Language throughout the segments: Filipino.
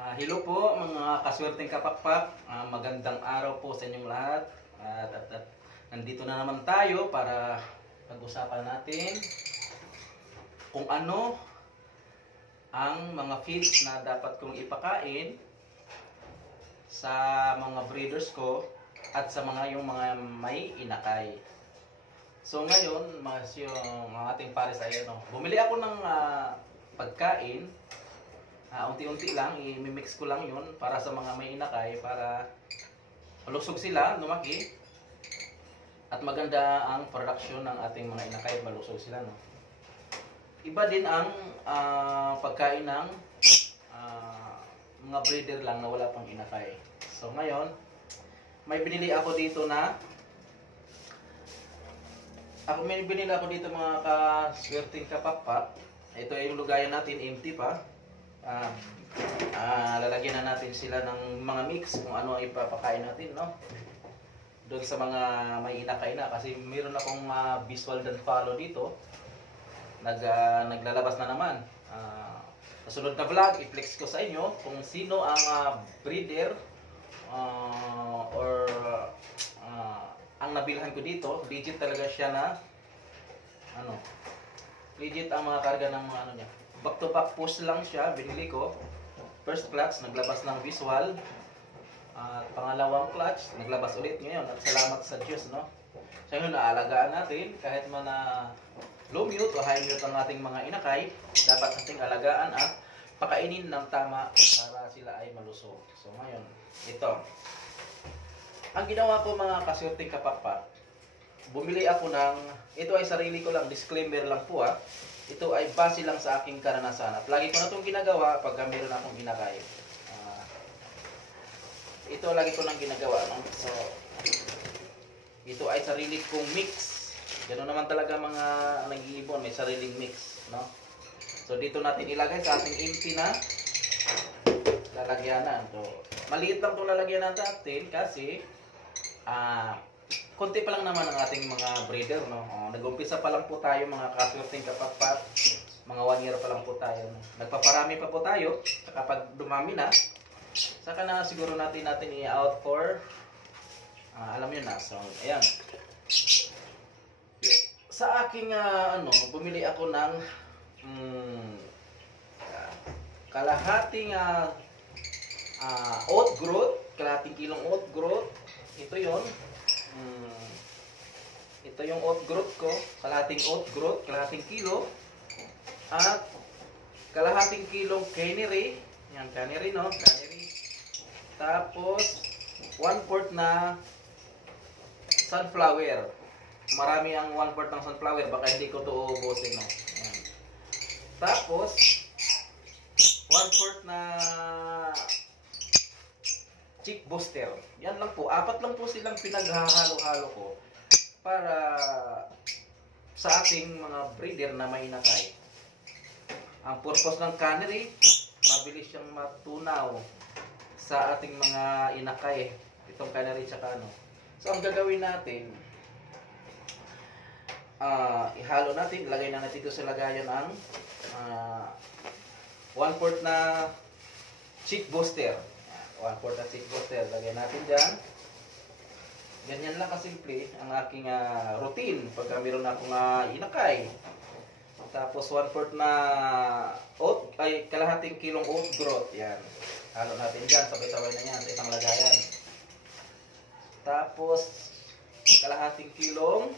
Hello po mga kaswerteng kapakpak. Magandang araw po sa inyong lahat. At nandito na naman tayo para pag-usapan natin kung ano ang mga feeds na dapat kong ipakain sa mga breeders ko at sa yung mga may inakay. So ngayon, yung ating pares ay bumili ako ng pagkain. Unti-unti lang, i-mix ko lang yun para sa mga may inakay, para malusog sila, lumaki, at maganda ang production ng ating mga inakay, malusog sila. No? Iba din ang pagkain ng mga breeder lang na wala pang inakay. So ngayon, may binili ako dito mga kaswerteng kapakpak. Ito ay yung lugayan natin, empty pa. Lalagyan na natin sila ng mga mix kung ano ang ipapakain natin, no? Doon sa mga may inakay na, kasi meron akong visual and follow dito. Naglalabas na naman. Sa sunod na vlog, i-flex ko sa inyo kung sino ang breeder or ang nabilhan ko dito. Legit talaga siya na legit ang mga karga ng mga niya. Back to back push lang siya, binili ko. First clutch, naglabas ng visual. Pangalawang clutch, naglabas ulit ngayon. At salamat sa Diyos, no? So yun, naalagaan natin. Kahit man na low mute o high mute ang ating mga inakay, dapat nating alagaan at pakainin ng tama para sila ay malusog. So ngayon, ito. Ang ginawa ko mga kaswerteng kapakpak, bumili ako ito ay sarili ko lang, disclaimer lang po ito ay base lang sa aking karanasan. At lagi ko na itong ginagawa pagka meron akong inakay. Ito lagi ko nang ginagawa. No? So, ito ay sarili kong mix. Ganoon naman talaga mga nag-iibon, may sariling mix. No? So, dito natin ilagay sa ating empty na lalagyanan. So, maliit lang itong lalagyanan natin kasi konti pa lang naman ang ating mga breeder, no? Nag-umpisa pa lang po tayo mga kaswerteng kapakpak. Mga 1 year pa lang po tayo. No? Nagpaparami pa po tayo. Kapag dumami na, saka na siguro natin i-out for alam nyo na. So, ayan. Sa aking bumili ako ng kalahating oat growth, kalahating kilong oat growth. Ito yon. Ito yung oat growth ko, kalahating oat growth, kalahating kilo, at kalahating kilong cannery. Yan, cannery, no? Cannery. Tapos 1/4 na sunflower. Marami ang 1/4 ng sunflower, baka hindi ko to ubusin, no? Yan. Tapos 1/4 na chick booster. Yan lang po. 4 lang po silang pinaghahalo-halo ko para sa ating mga breeder na may inakay. Ang purpose ng cannery, mabilis siyang matunaw sa ating mga inakay. Itong cannery tsaka So, ang gagawin natin, ihalo natin, ilagay na natin ito sa lagayan ang 1/4 na chick booster. 1/4 na chick booster. Lagay natin dyan. Ganyan lang kasimple ang aking routine pagka meron akong inakay. Tapos 1/4 na kalahating kilong oat growth. Yan. Halo natin dyan. Sabay-sabay na yan sa isang lagayan. Tapos kalahating kilong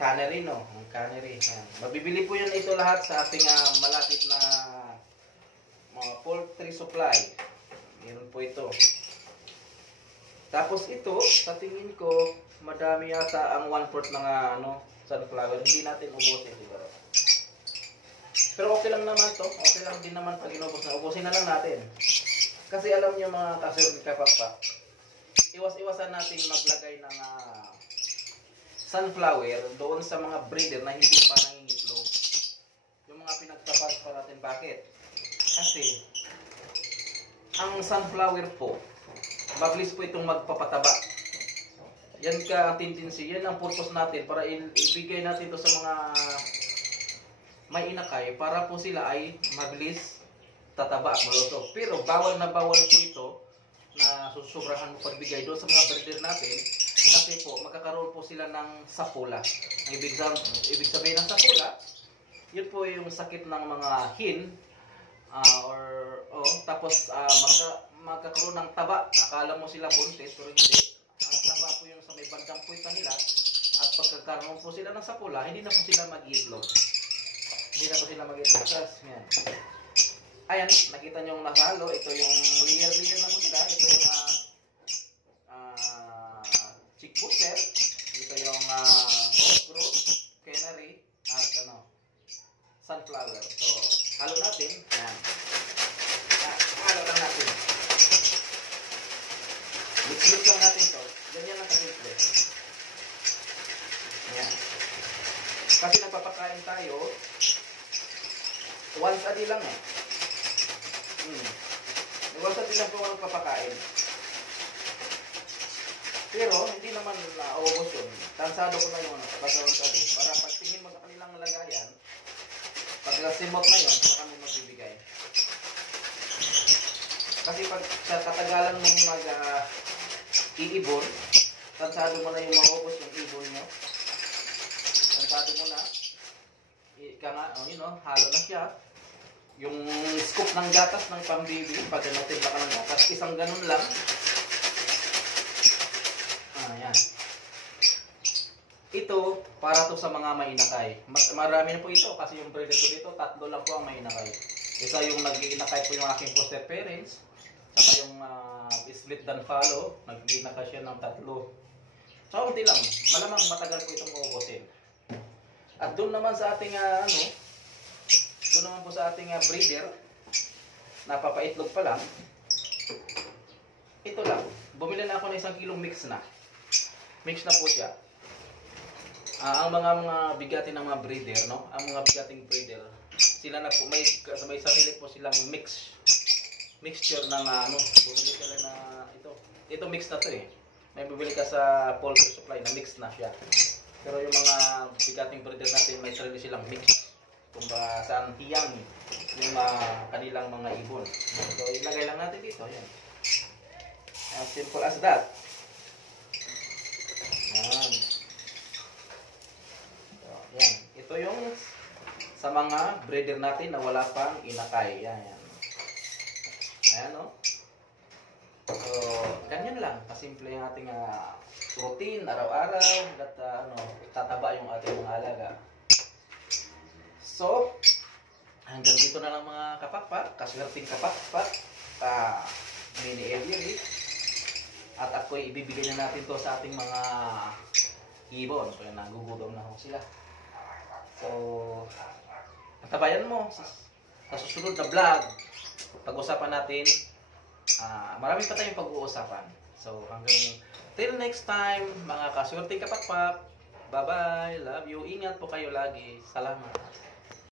cannery, no? Ang cannery. Yan. Mabibili po yun ito lahat sa ating malapit na mga poultry supply. Meron po ito. Tapos ito, sa tingin ko, madami yata ang 1/4 ng sunflower. Hindi natin ubusin siguro. Pero okay lang naman to. Okay lang din naman pag inubos na. Ubusin na lang natin. Kasi alam niyo mga kaswerteng kapakpak, iwas-iwasan natin maglagay ng sunflower doon sa mga breeder na hindi pa nangingitlog. Yung mga pinagtapas pa natin. Bakit? Kasi ang sunflower po, mabilis po itong magpapataba. Yan ka tendency, yan ang purpose natin para ibigay natin ito sa mga may inakay para po sila ay mabilis tataba at malusog. Pero bawal na bawal po ito na susubrahan mo pagbigay doon sa mga breeder natin kasi po magkakaroon po sila ng sapula. Ang ibig sabihin ng sapula, yun po yung sakit ng mga hin tapos magkakaroon ng taba. Akala mo sila buntis pero hindi. Ang taba po yung sa may bandang puwita nila at pagkakaroon po sila ng sapula, hindi na po sila mag-iitlog. Hindi na po sila mag-iitlog. Yan. Ayan, nakita nyo yung nasalo. Ito yung layer na po sila. Ito yung chick booster. Ito yung growth, canary, at sunflower. So, halo natin. Ayan. Halo lang natin. Mix-mix lang natin to. Ganyan lang kasimple. Ayan. Kasi nagpapakain tayo, once a day lang eh. Once a day lang po ang papakain. Pero, hindi naman naubos yun. Tansado ko na yung basta once a day. Para pag tingin mo sa kanilang lagayan, pag nasimot na yun, saka kami magbibigay. Kasi pag sa katagalan mong iibon, tansado mo na yung maubos yung ibon mo. Tansado mo na. Halo na siya. Yung scoop ng gatas ng pambibi, pag natibla ka ng gatas, isang ganun lang. Ayan. Ito, para to sa mga mainakay. Marami na po ito kasi yung breeder ko dito, 3 lang po ang mainakay. Isa yung nag-iinakay po yung aking foster parents, saka yung split dan follow, nag-iinakay siya ng 3. So, unti lang. Malamang matagal po itong uubusin. At doon naman sa ating doon naman po sa ating breeder, napapaitlog pa lang. Ito lang. Bumili na ako ng 1 kilong mix na. Mix na po siya. Ang mga bigatin ng mga breeder, no? Ang mga bigating breeder, sila na po may sarili po silang mixture ng bumili ka lang na ito mix na to eh. May bibili ka sa poultry supply na mix na siya. Pero yung mga bigating breeder natin, may sarili silang mix. Kung ba saan hiyang yung kanilang mga ibon. So ilagay lang natin dito, yan. As simple as that. Yan. So, yan. Ito yung sa mga breeder natin na wala pang inakay. Yan, yan. Ayan, no? So, ganyan lang. Kasimple yung ating routine, araw-araw. At tataba yung ating mga alaga. So, hanggang dito na lang mga kapakpak. Kaswerteng kapakpak. Mini aviary. At ako'y ibibigay na natin to sa ating mga ibon. So, nagugudom na ako sila. So, natabayan mo sa susunod na vlog. Pag-usapan natin, marami pa tayong pag-uusapan. So, hanggang till next time, mga kaswerteng kapakpak. Bye-bye. Love you. Ingat po kayo lagi. Salamat.